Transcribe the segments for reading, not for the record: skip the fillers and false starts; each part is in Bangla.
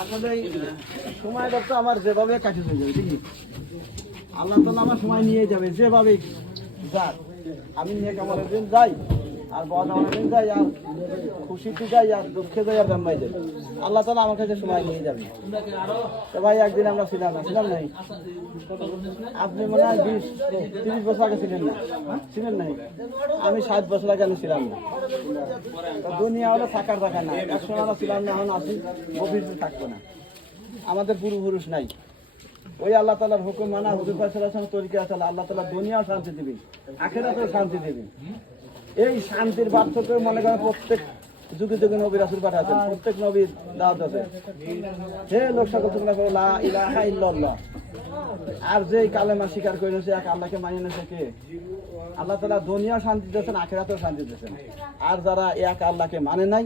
আসলে সময়টা তো আমার যেভাবে কাটিয়ে চলে যাবে ঠিকই, আল্লাহ তাআলা আমার সময় নিয়ে যাবে যেভাবে যাক। আমি নিয়ে কামালের দিন যাই আর বড় দিন যাই আর খুশিতে যাই আর দুঃখে যাই আর জন্মাই যাই, আল্লাহ তাআলা আমার কাছে সময় নিয়ে যাবে। তো ভাই একদিন আমরা ছিলাম নাই, আপনি মনে হয় 20-30 বছর আগে ছিলেন নাই, আমি 60 বছর আগে আমি ছিলাম না। তো দুনিয়া হলো থাকার জায়গা না, একসময় আমরা ছিলাম না, এখন আসি ভবিষ্যতে থাকবো না, আমাদের পূর্বপুরুষ নাই। ওই আল্লাহ তাআলার হুকুম মানা, হুজুর পাক সাল্লাল্লাহু আলাইহি ওয়াসাল্লাম তরিকা আছে, আল্লাহ তাআলা দুনিয়াও শান্তি দিবেন, আখিরাতেও শান্তি দিবেন। এই শান্তির বার্তা তো মনে করেন প্রত্যেক যুগে যুগে নবী রাসূল পাঠাচ্ছেন, প্রত্যেক নবীর দাওয়াত আছে, হে লোক সকল তোমরা বলো লা ইলাহা ইল্লাল্লাহ। আর যে কালেমা স্বীকার করে নিয়েছে এক আল্লাহকে মানিয়ে নিয়েছে কে? আল্লাহ তাআলা দুনিয়াও শান্তি দিয়েছেন, আখিরাতেও শান্তি দিয়েছেন। আর যারা এক আল্লাহকে মানে নাই,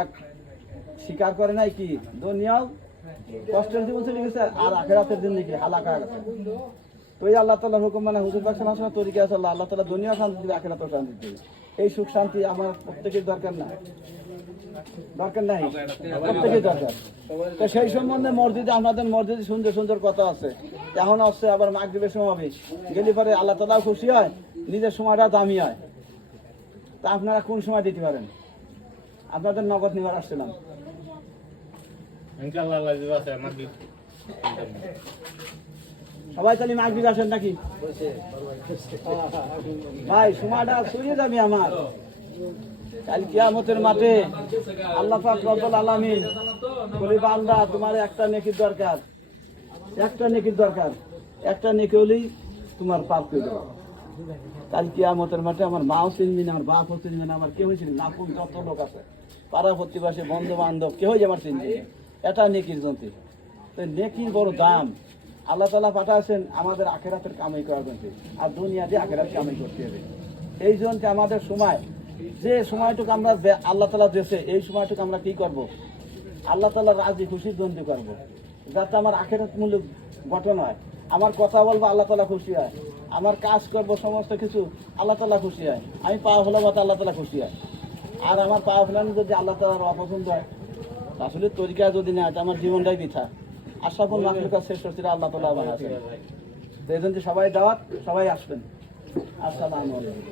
এক স্বীকার করে নাই, কি দুনিয়াও কষ্টের জীবন চলে গেছে আর আখিরাতের জিন্দেগি হালাকা গেছে। তো এই আল্লাহ তাআলার হুকুম মানে হুজুর পাক সাল্লাল্লাহু আলাইহি ওয়াসাল্লাম তরিকা আছে, আল্লাহ তাআলা দুনিয়াও শান্তি দিবে, আখিরাতেও শান্তি দিবে। এই সুখ শান্তি আমার প্রত্যেকের দরকার না, দরকার নাই, প্রত্যেকের দরকার। তো সেই সম্বন্ধে মসজিদে, আমাদের মসজিদে সুন্দর সুন্দর কথা আছে, এখন আসছে আবার মাগরিবের সময় হবে, গেলে পরে আল্লাহ তাআলাও খুশি হয়, নিজের সময়টা দামি হয়। তা আপনারা কোন সময় দিতে পারেন? আপনাদের নগদ নিবার আসছিলাম। সবাই তাহলে মাগরিব আসেন নাকি ভাই? সময়টা চলে যাবে আমার, কাল কিয়ামতের মাঠে আল্লাহ পাক রব্বুল আলামিন বলে, বান্দা তোমার একটা নেকির দরকার, একটা নেকির দরকার, একটা নেকি হলেই তোমার পাপ হয়ে যাবে। কাল কিয়ামতের মাঠে আমার মাও চিনবি না, আমার বাপও চিনবি না, আমার কেউ চিনবি না, আপন যত লোক আছে পাড়া প্রতিবাসী বন্ধু বান্ধব কেউ আমার চিনবে না, এটা নেকির জন্য। তো নেকির বড় দাম। আল্লাহ তাআলা পাঠাচ্ছেন আমাদের আখিরাতের কামাই করার জন্য, আর দুনিয়া দিয়ে আখিরাত কামাই করতে হবে। এই জন্য আমাদের সময়, যে সময়টুকু আমরা আল্লাহ তাআলা দিয়েছে, এই সময়টুকু আমরা কি করব? আল্লাহ তাআলা রাজি খুশির জন্য করব, যাতে আমার আখিরাত মূলক গঠন হয়। আমার কথা বলবো আল্লাহ তাআলা খুশি হয়, আমার কাজ করব সমস্ত কিছু আল্লাহ তাআলা খুশি হয়, আমি পাওয়া হলো বা আল্লাহ তাআলা খুশি হয়। আর আমার পাওয়া ফেলানো যদি আল্লাহ তাআলার অপছন্দ হয়, আসলে তরিকা যদি না, আমার জীবনটাই বৃথা। আশরাফুল মাখলুকাত শ্রেষ্ঠ ছিল আল্লাহ তাআলা বানাইছেন। তো এই জন্য সবাই দাওয়াত, সবাই আসবেন। আসসালামু আলাইকুম।